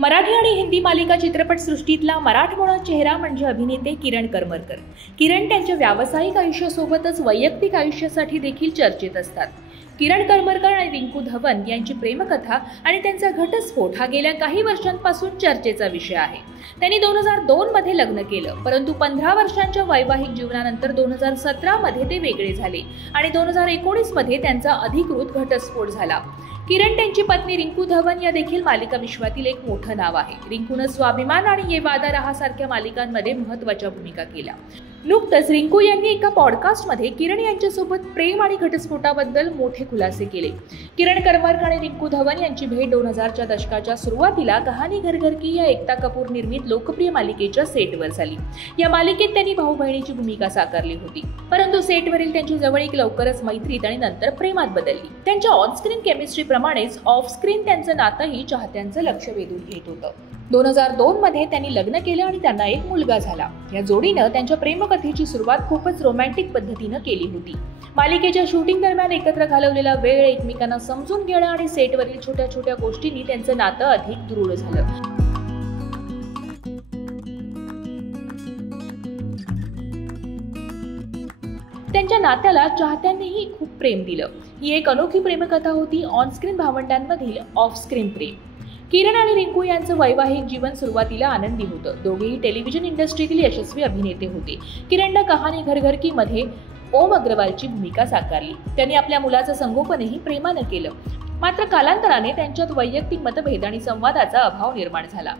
मराठी आणि हिंदी मालिका चित्रपट सृष्टीतला मराठमोळा चेहरा म्हणजे अभिनेते किरण करमरकर। किरण त्यांच्या व्यावसायिक आयुष्यासोबतच वैयक्तिक आयुष्यासाठी देखील चर्चेत असतात। किरण करमरकर आणि रिंकू धवन यांची प्रेमकथा आणि त्यांचा घटस्फोट हा गेल्या काही वर्षांपासून चर्चेचा विषय आहे। त्यांनी 2002 मध्ये लग्न केलं, परंतु 15 वर्षांच्या वैवाहिक जीवनानंतर 2017 मध्ये ते वेगळे झाले आणि 2019 मध्ये त्यांचा अधिकृत घटस्फोट झाला। किरण त्यांची पत्नी रिंकू धवन या देखील मालिका विश्वातील एक मोठं नाव आहे। रिंकूनं स्वाभिमान आणि ये वादा रहा सारख्या मालिकांमध्ये महत्त्वाच्या भूमिका केल्या। नुकतंच रिंकू यांनी एका पॉडकास्टमध्ये किरण यांच्यासोबत प्रेम आणि घटस्फोटाबद्दल मोठे खुलासे केले। किरण करमरकर आणि रिंकू धवन यांची भेट 2000च्या दशकाच्या सुरुवातीला कहाणी घर घर की या एकता कपूर निर्मित लोकप्रिय मालिकेच्या सेटवर झाली। या मालिकेत त्यांनी भाऊ बहिणीची भूमिका साकारली होती, परंतु सेटवरील त्यांची जवळीक लवकरच मैत्रीत आणि नंतर प्रेमात बदलली। त्यांच्या ऑनस्क्रीन केमिस्ट्री प्रमाणेच ऑफ स्क्रीन त्यांचं नातंही चाहत्यांचं लक्ष वेधून घेत होतं। 2002 मध्ये त्यांनी लग्न केलं आणि त्यांना एक मुलगा झाला। या जोडीनं त्यांच्या प्रेमकथेची सुरुवात खूपच रोमॅन्टिक पद्धतीनं केली होती। मालिकेच्या शूटिंग दरम्यान एकत्र घालवलेला वेळ, एकमेकांना समजून घेणं आणि सेटवरील छोट्या छोट्या गोष्टींनी त्यांचं नातं अधिक दृढ झालं। त्यांच्या नात्याला चाहत्यांनीही खूप प्रेम दिलं। ही एक अनोखी प्रेमकथा होती, ऑनस्क्रीन भावंडांमधील ऑफ स्क्रीन प्रेम। किरण आणि रिंकू यांचं वैवाहिक जीवन सुरुवातीला आनंदी होतं। दोघेही टेलिव्हिजन इंडस्ट्रीतील यशस्वी अभिनेते होते। किरणनं कहाणी घर घर की मध्ये ओम अग्रवालची भूमिका साकारली। त्यांनी आपल्या मुलाचं संगोपनही प्रेमानं केलं, मात्र कालांतराने त्यांच्यात वैयक्तिक मतभेद आणि संवादाचा अभाव निर्माण झाला।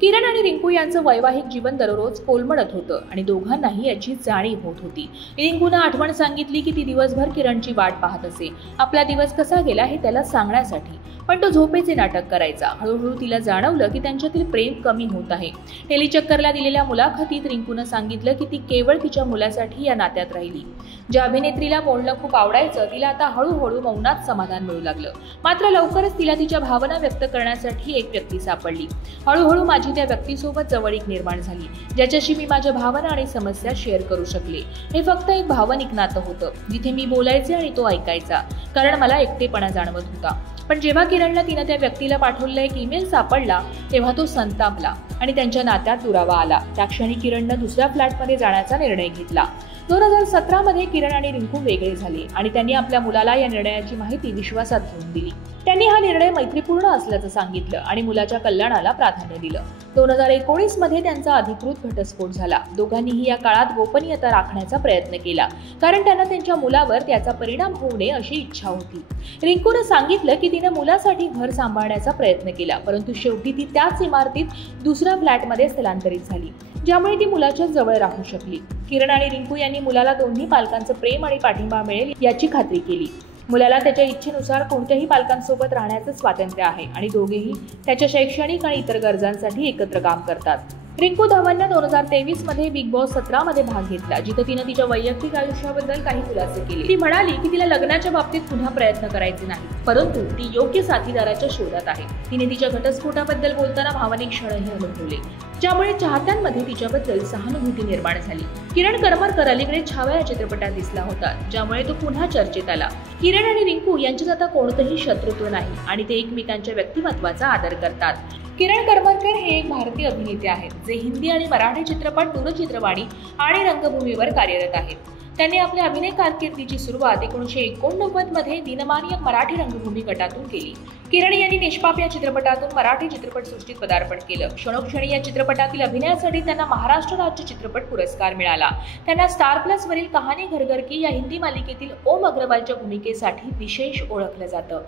किरण आणि रिंकू यांचं वैवाहिक जीवन दररोज कोलमडत होतं आणि दोघांनाही याची जाणीव होत होती। रिंकूनं आठवण सांगितली की ती दिवसभर किरणची वाट पाहत असे, आपला दिवस कसा गेला हे त्याला सांगण्यासाठी, पण तो झोपेचे नाटक करायचा। हळूहळू तिला जाणवलं की त्यांच्यातील प्रेम कमी होत आहे। टेलिचक्करला दिलेल्या मुलाखतीत रिंकूनं सांगितलं की ती केवळ तिच्या मुलासाठी या नात्यात राहिली। ज्या अभिनेत्रीला बोलणं खूप आवडायचं, तिला आता हळूहळू मौनात समाधान मिळू लागलं। मात्र लवकरच तिला तिच्या भावना व्यक्त करण्यासाठी एक व्यक्ती सापडली। हळूहळू माझी त्या व्यक्तीसोबत जवळीक निर्माण झाली, ज्याच्याशी मी माझ्या भावना आणि समस्या शेअर करू शकले। हे फक्त एक भावनिक नातं होतं, जिथे मी बोलायचे आणि तो ऐकायचा, कारण मला एकटेपणा जाणवत होता। पण जेव्हा किरणला तिनं त्या व्यक्तीला पाठवलेला एक ईमेल सापडला, तेव्हा तो संतापला आणि त्यांच्या नात्यात दुरावा आला। त्या क्षणी किरणनं दुसऱ्या फ्लॅटमध्ये जाण्याचा निर्णय घेतला। 2017 मध्ये किरण आणि रिंकू वेगळे झाले आणि त्यांनी आपल्या मुलाला या निर्णयाची माहिती विश्वासात घेऊन दिली। त्यांनी हा निर्णय मैत्रीपूर्ण असल्याचं सांगितलं आणि मुलाच्या कल्याणाला प्राधान्य दिलं। 2019 मध्ये त्यांचा अधिकृत घटस्फोट झाला। दोघांनीही या काळात गोपनीयता राखण्याचा प्रयत्न केला, कारण त्यांना त्यांच्या मुलावर त्याचा परिणाम होऊ नये अशी इच्छा होती। रिंकूनं सांगितलं की तिने मुलासाठी घर सांभाळण्याचा प्रयत्न केला, परंतु शेवटी ती त्याच इमारतीत दुसऱ्या फ्लॅटमध्ये स्थलांतरित झाली, ज्यामुळे ती मुलाच्या जवळ राहू शकली। किरण आणि रिंकू यांनी मुलाला दोन्ही पालकांचं प्रेम आणि पाठिंबा मिळेल याची खात्री केली। मुलाला त्याच्या इच्छेनुसार कोणत्याही पालकांसोबत राहण्याचं स्वातंत्र्य आहे आणि दोघेही त्याच्या शैक्षणिक आणि इतर गरजांसाठी एकत्र काम करतात। रिंकू धवनने 2023 मध्ये बिग बॉस 17 मध्ये भाग घेतला, जिथे तिने तिच्या वैयक्तिक आयुष्याबद्दल काही खुलासे केले। ती म्हणाली की तिला लग्नाच्या बाबतीत पुन्हा प्रयत्न करायचे नाही, परंतु ती योग्य साथीदाराच्या शोधात आहे। तिने तिच्या घटस्फोटाबद्दल बोलताना भावनिक क्षणही अनुभवले, ज्यामुळे चाहत्यांमध्ये तिच्याबद्दल सहानुभूती निर्माण झाली। किरण करमरकर अलीकडे छावा या चित्रपटात दिसला होता, ज्यामुळे तो पुन्हा चर्चेत आला। किरण आणि रिंकू यांच्यात आता कोणतंही शत्रुत्व नाही आणि ते एकमेकांच्या व्यक्तिमत्वाचा आदर करतात। किरण करमरकर हे एक भारतीय अभिनेते आहेत, जे हिंदी आणि मराठी चित्रपट, दूरचित्रवाणी आणि रंगभूमीवर कार्यरत आहेत। त्यांनी आपल्या अभिनय कारकिर्दीची सुरुवात 1989 मध्ये दिनमान या मराठी रंगभूमी गटातून केली। किरण यांनी निष्पाप या चित्रपटातून मराठी चित्रपटसृष्टीत पदार्पण केलं। क्षणोक्षणी या चित्रपटातील अभिनयासाठी त्यांना महाराष्ट्र राज्य चित्रपट पुरस्कार मिळाला। त्यांना स्टार प्लस वरील कहाणी घर घर की या हिंदी मालिकेतील ओम अग्रवालच्या भूमिकेसाठी विशेष ओळखलं जातं।